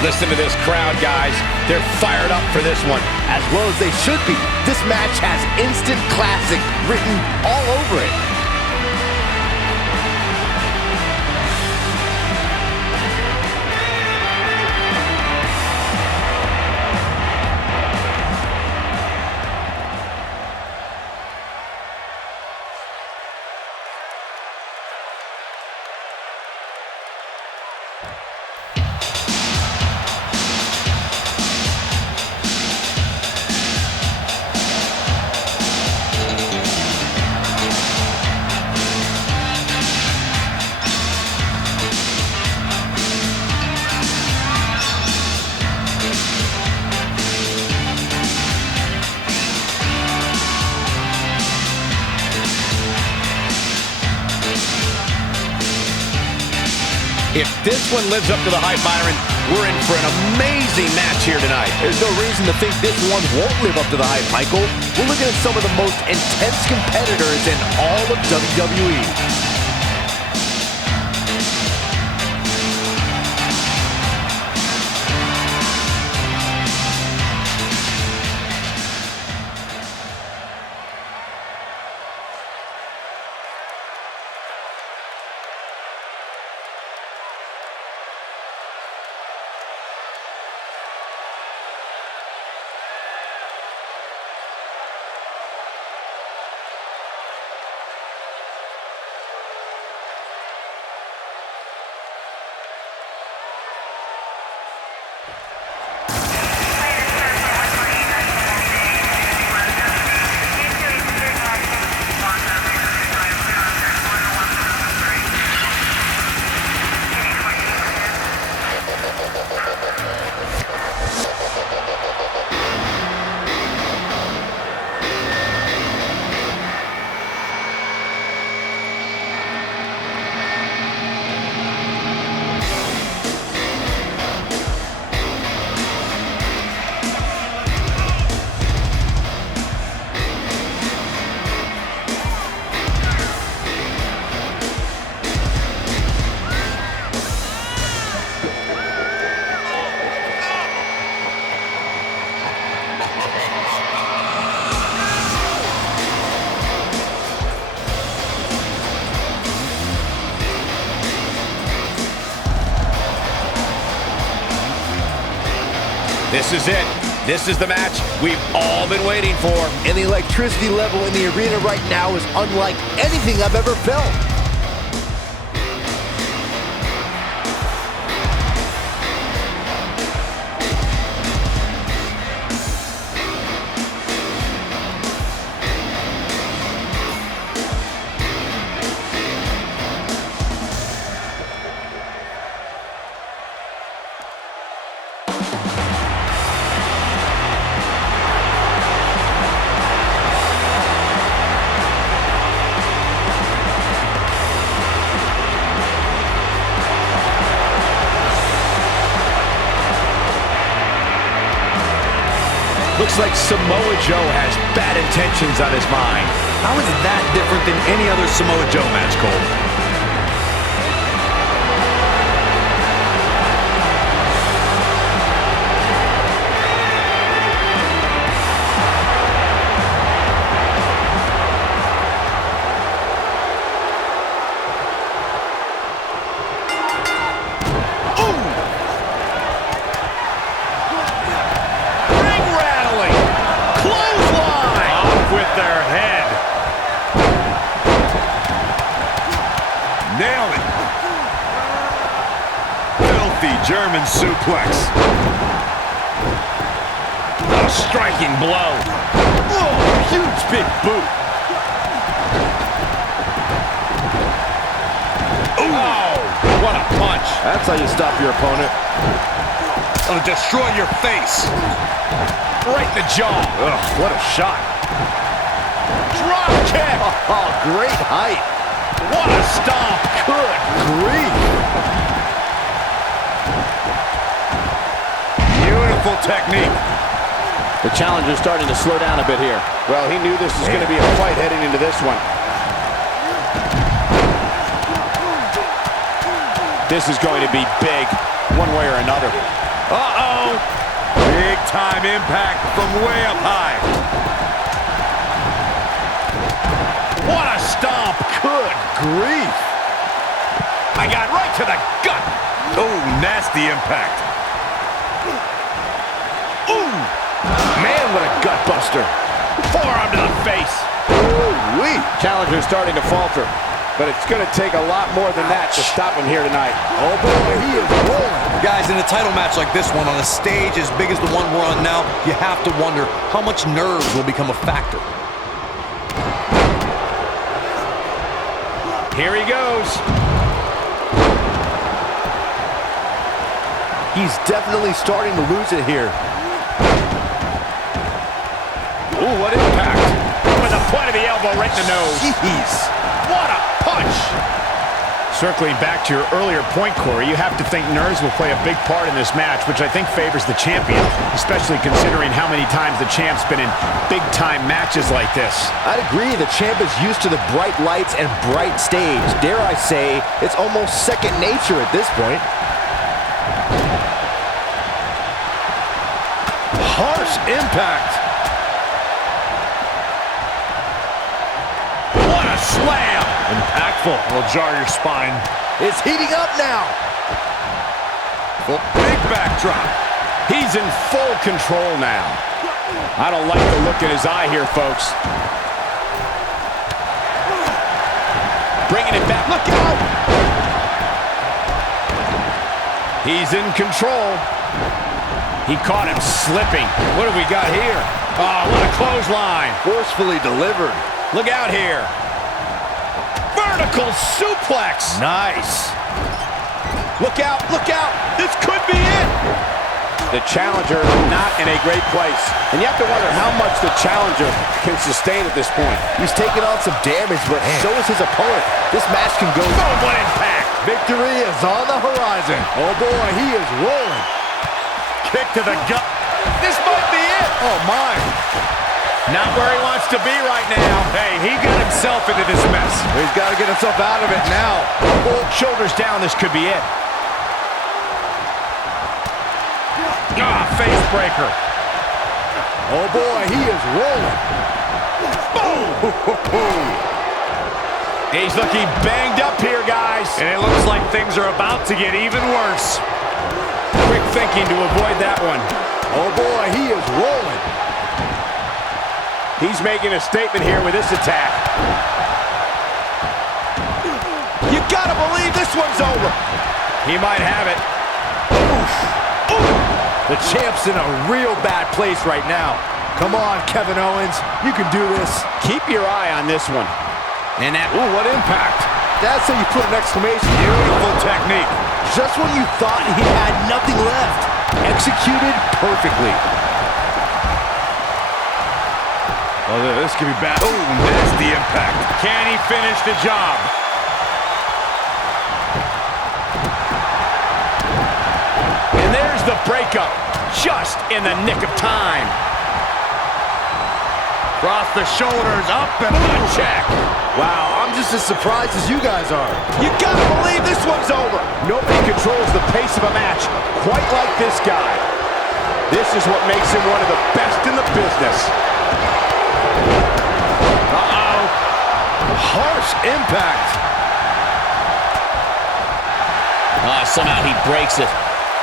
Listen to this crowd, guys. They're fired up for this one. As well as they should be. This match has instant classic written all over it. If this one lives up to the hype, Byron, we're in for an amazing match here tonight. There's no reason to think this one won't live up to the hype, Michael. We're looking at some of the most intense competitors in all of WWE. This is it. This is the match we've all been waiting for. And the electricity level in the arena right now is unlike anything I've ever felt. Looks like Samoa Joe has bad intentions on his mind. How is that different than any other Samoa Joe match, Cole? Nailed it. Filthy German suplex. A striking blow. Oh, huge big boot. Ooh. Oh, what a punch. That's how you stop your opponent. It'll destroy your face. Right in the jaw. Ugh, what a shot. Drop kick. Oh, great height. What a stomp. Good grief. Beautiful technique. The challenger's starting to slow down a bit here. Well, he knew this was going to be a fight heading into this one. This is going to be big, one way or another. Uh-oh. Big time impact from way up high. What a stomp. Good grief. I got right to the gut. Oh, nasty impact. Ooh. Man, what a gut buster. Forearm to the face. Ooh-wee. Challenger's starting to falter, but it's going to take a lot more than that to stop him here tonight. Oh, boy, he is rolling. Guys, in a title match like this one, on a stage as big as the one we're on now, you have to wonder how much nerves will become a factor. Here he goes. He's definitely starting to lose it here. Ooh, what impact. With the point of the elbow right in the nose. Jeez. What a punch. Circling back to your earlier point, Corey, you have to think nerves will play a big part in this match, which I think favors the champion, especially considering how many times the champ's been in big-time matches like this. I'd agree, the champ is used to the bright lights and bright stage. Dare I say, it's almost second nature at this point. Harsh impact. What a slam. Impactful. Will jar your spine. It's heating up now. Big backdrop. He's in full control now. I don't like the look in his eye here, folks. Bringing it back. Look out. He's in control. He caught him slipping. What have we got here? Oh, what a clothesline. Forcefully delivered. Look out here. Vertical suplex. Nice. Look out, look out. This could be it. The challenger is not in a great place. And you have to wonder how much the challenger can sustain at this point. He's taking on some damage, but so is his opponent. This match can go... Oh, what impact. Victory is on the horizon. Oh, boy, he is rolling. Kick to the gut. This might be it. Oh, my. Not where he wants to be right now. Hey, he got himself into this mess. He's got to get himself out of it now. Oh, shoulders down, this could be it. Ah, face breaker. Oh, boy, he is rolling. Boom! He's looking banged up here, guys. And it looks like things are about to get even worse. Quick thinking to avoid that one. Oh, boy, he is rolling. He's making a statement here with this attack. You gotta believe this one's over. He might have it. Oof. Oof. The champ's in a real bad place right now. Come on, Kevin Owens. You can do this. Keep your eye on this one. And that, Ooh, what impact. That's how you put an exclamation. Beautiful technique. Just when you thought he had nothing left. Executed perfectly. Oh, this could be bad. Oh, nasty impact. Can he finish the job? and there's the breakup, just in the nick of time. Cross the shoulders, up and Boom check. Wow, I'm just as surprised as you guys are. You gotta believe this one's over. Nobody controls the pace of a match quite like this guy. This is what makes him one of the best in the business. uh-oh. Harsh impact. Somehow he breaks it.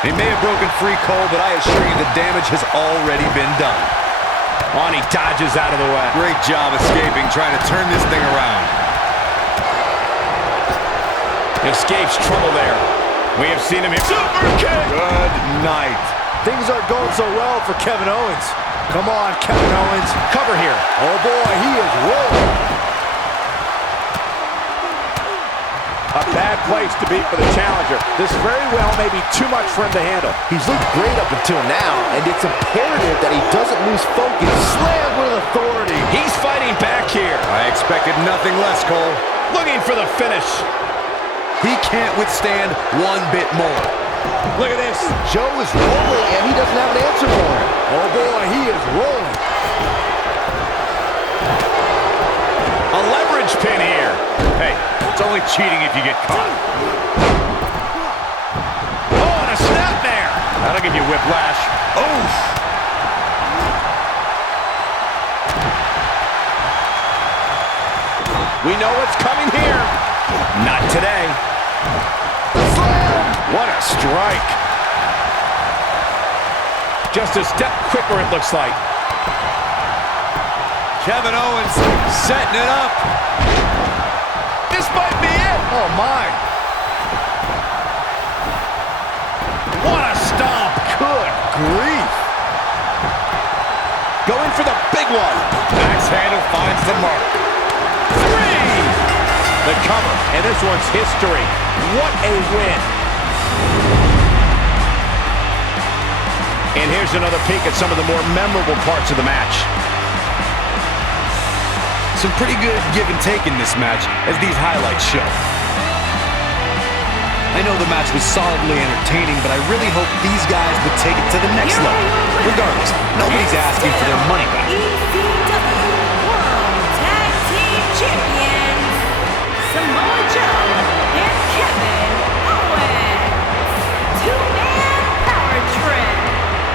He may have broken free, Cole, but I assure you the damage has already been done. On, he dodges out of the way. Great job escaping, trying to turn this thing around. Escapes trouble there. We have seen him hit super kick. Good night. Things aren't going so well for Kevin Owens. Come on, Kevin Owens. Cover here. Oh boy, he is rolling. A bad place to be for the challenger. This very well may be too much for him to handle. He's looked great up until now, and it's imperative that he doesn't lose focus. Slam with authority. He's fighting back here. I expected nothing less, Cole. Looking for the finish. He can't withstand one bit more. Look at this. Joe is rolling, and he doesn't have an answer for him. Oh boy, he is rolling. A leverage pin here. Hey, it's only cheating if you get caught. Oh, and a snap there. That'll give you whiplash. Oof. We know what's coming here. Not today. What a strike. Just a step quicker, it looks like. Kevin Owens setting it up. This might be it. Oh, my. What a stomp. Good grief. Going for the big one. Axe handle finds the mark. 3. The cover, and this one's history. What a win. And here's another peek at some of the more memorable parts of the match. Some pretty good give and take in this match, as these highlights show. I know the match was solidly entertaining, but I really hope these guys would take it to the next level. Regardless, nobody's asking for their money back. ECW World Tag Team Champions, Samoa Joe and Kevin Owens. Two-man power trip.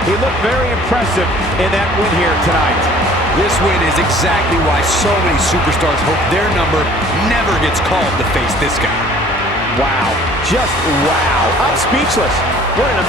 He looked very impressive in that win here tonight. This win is exactly why so many superstars hope their number never gets called to face this guy. Wow. Just wow. I'm speechless. What an